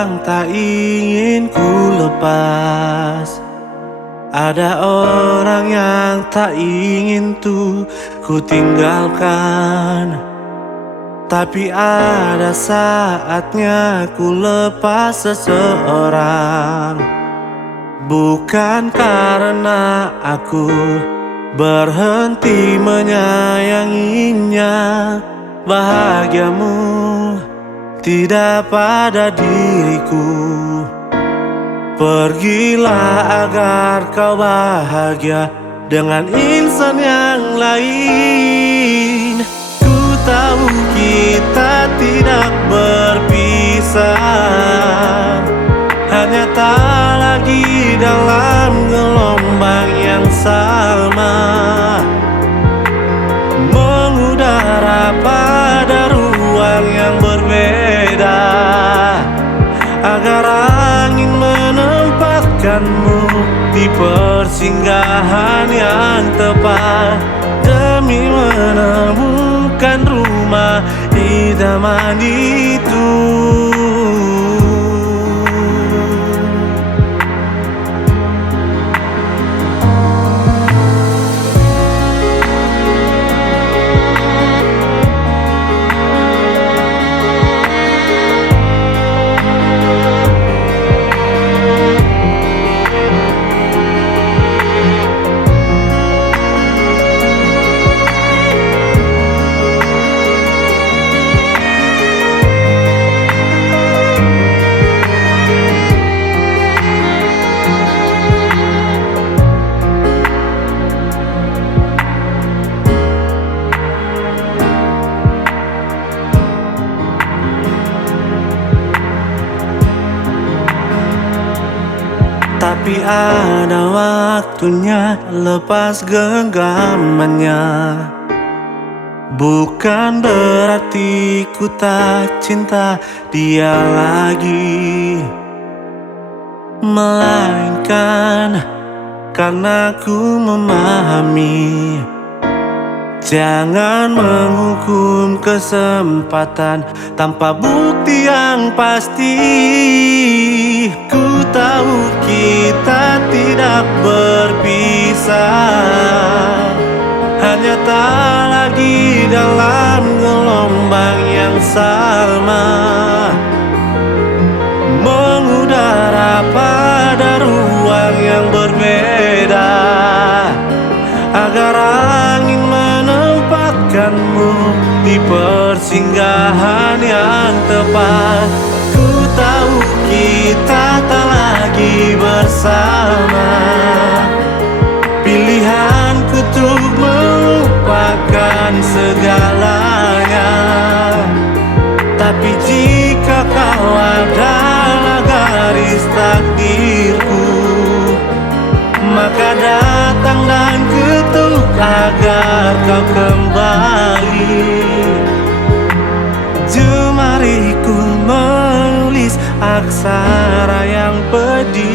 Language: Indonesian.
yang tak ingin ku lepas. Ada orang yang tak ingin tuh ku tinggalkan, tapi ada saatnya ku lepas seseorang. Bukan karena aku berhenti menyayanginya, bahagiamu tidak pada diriku. Pergilah agar kau bahagia dengan insan yang lain. Ku tahu kita tidak berpisah, hanya tak lagi dalam gelombang yang sama, mengudara pada ruang yang berbeda, agar angin menempatkanmu di persinggahan yang tepat, demi menemukan rumah idaman itu. Tapi ada waktunya lepas genggamannya. Bukan berarti ku tak cinta dia lagi, melainkan karena ku memahami. Jangan menghukum kesempatan tanpa bukti yang pasti. Ku tahu kita tidak berpisah, hanya tak lagi dalam gelombang yang sama, mengudara pada ruang yang berbeda, agar angin menempatkanmu di persinggahan yang tepat. Ku tahu kita tak lagi bersama, pilihanku untuk melupakan segalanya. Tapi jika kau adalah garis takdirku, maka datang dan ketuk agar kau kembali. Jemariku menulis aksara yang pedih